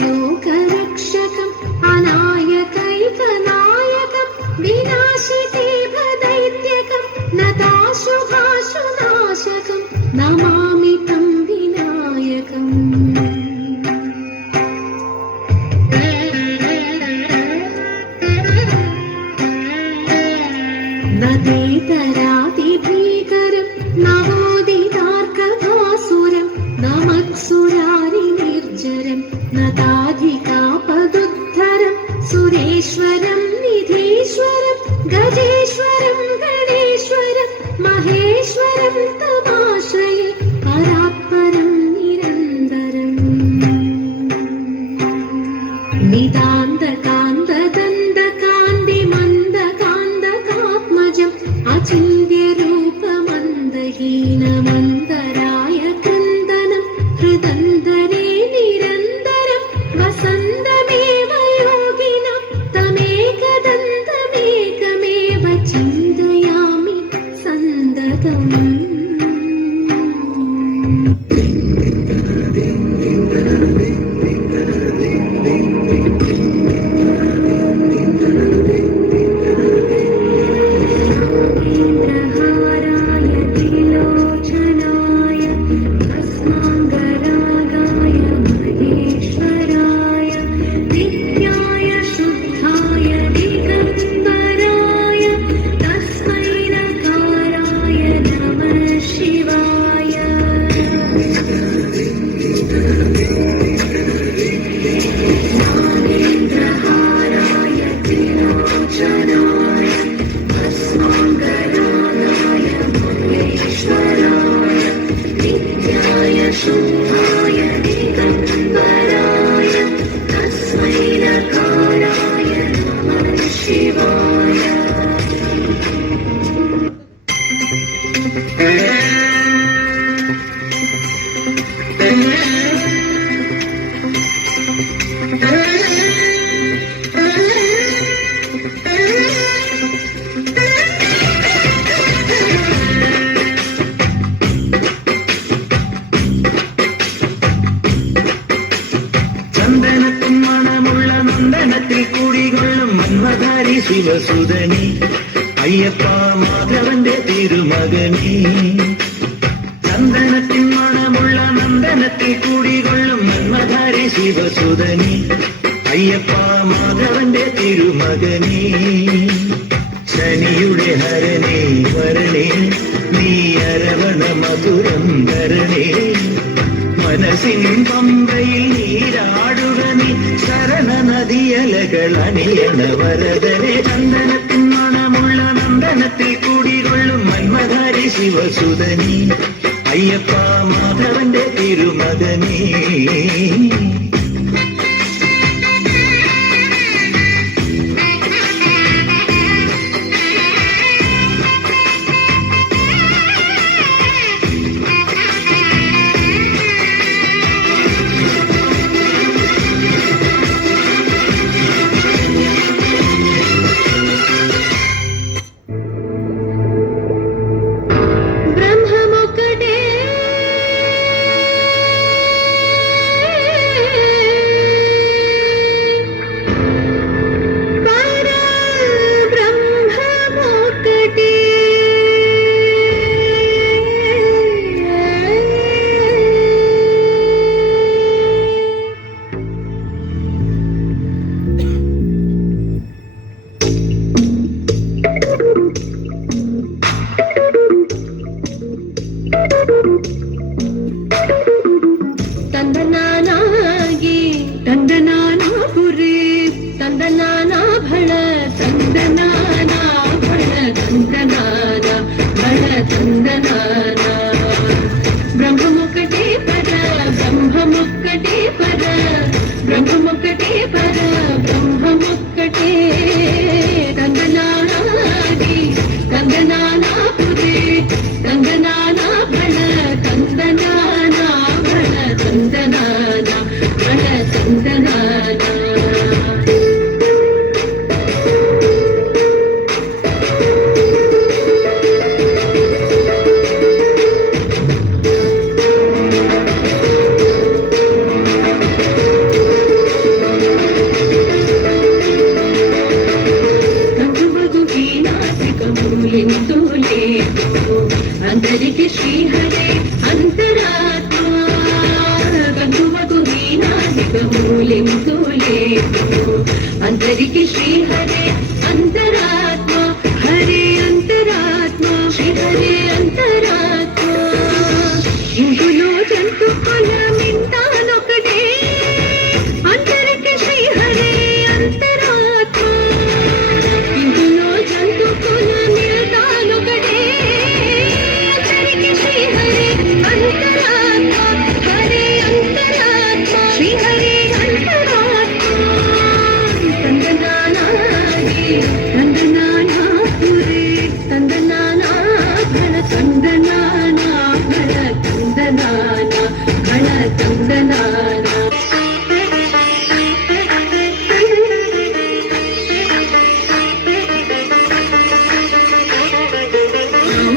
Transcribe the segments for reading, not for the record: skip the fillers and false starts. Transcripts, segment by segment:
लोकरक्षकम् अनायकैकनायकं विनाशितेभदैत्यकं नताशुभाशुनाशकं नमामि तं विनायकम्। नदेतरातिभीकरं नवोदितार्कभासुरं नमत्सुरारिनिर्जरं नताधिकापदुद्धरं सुरेश्वरं निधीश्वरं गजेश्वरं गणेश्वरं महेश्वरं तमाश्रये परात्परं निरन्तरम्। निदान्तकान्तदन्तकान्तिमन्दकान्तकात्मजम् अचिन्त्यरूपमन्दहीनमन्तराय कृन्दनं हृदन्तरे निरन्तरं वसन्तमेव योगिनं तमेकदन्तमेकमेव चिन्तयामि सन्दतम्। ശിവസുതനി അയ്യപ്പ മാധവന്റെ തിരുമകനി ചന്ദനത്തിൻ മണമുള്ള നന്ദനത്തിൽ കൂടികൊള്ളും മന്മധാരി ശിവസുതനി അയ്യപ്പ മാധവന്റെ തിരുമകനി ശനിയുടെ ഹരനേ വരണേ നീ അരവണ മധുരം ധരണേ മനസ്സിൻ പമ്പയിൽ നീരാടുക നീ ശരണ നദിയലകൾ അണിയണ വരദനെ ചന്ദനത്തിൻ മണമുള്ള നന്ദനത്തിൽ കൂടികൊള്ളും മന്മധാരി ശിവസുതനി അയ്യപ്പ മാധവന്റെ തിരുമകനേ. లింగు లేదు అందరికి శ్రీహరే అంతరాత్మ హరే అంతరాత్మ శ్రీహరే అంతరాత్మ ఇందులో జంతు కులమింతానొకటే అందరికి శ్రీహరే అంతరాత్మ ఇందులో జంతు కులమింతానొకటే అందరికి శ్రీహరే అంతరాత్మ హరే అంతరాత్మ శ్రీహరే అంతరాత్మ తందనానాది తందనానా పురే తందనానా ఘన తందనానా ఘన తందనానా ఘన తందనానా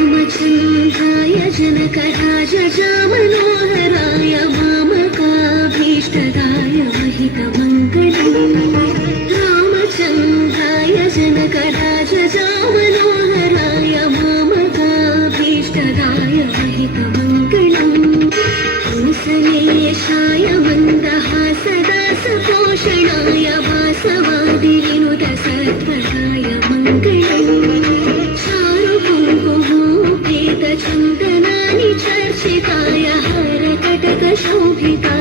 రామచంద్రాయ जनकराज मनोहराय मामकाभीष्टदाय महितमङ्गलम् रामचन्द्राय जनकराज मनोहराय मामकाभीष्टदाय महितमङ्गलम् हंसलेशाय मन्दहासदासपोषणाय वासवादिविनुतसत्त्वदाय मङ्गलम् चारुकुङ्कुमोपेतचन्दनानि चर्चिताय हरकटकशोभिता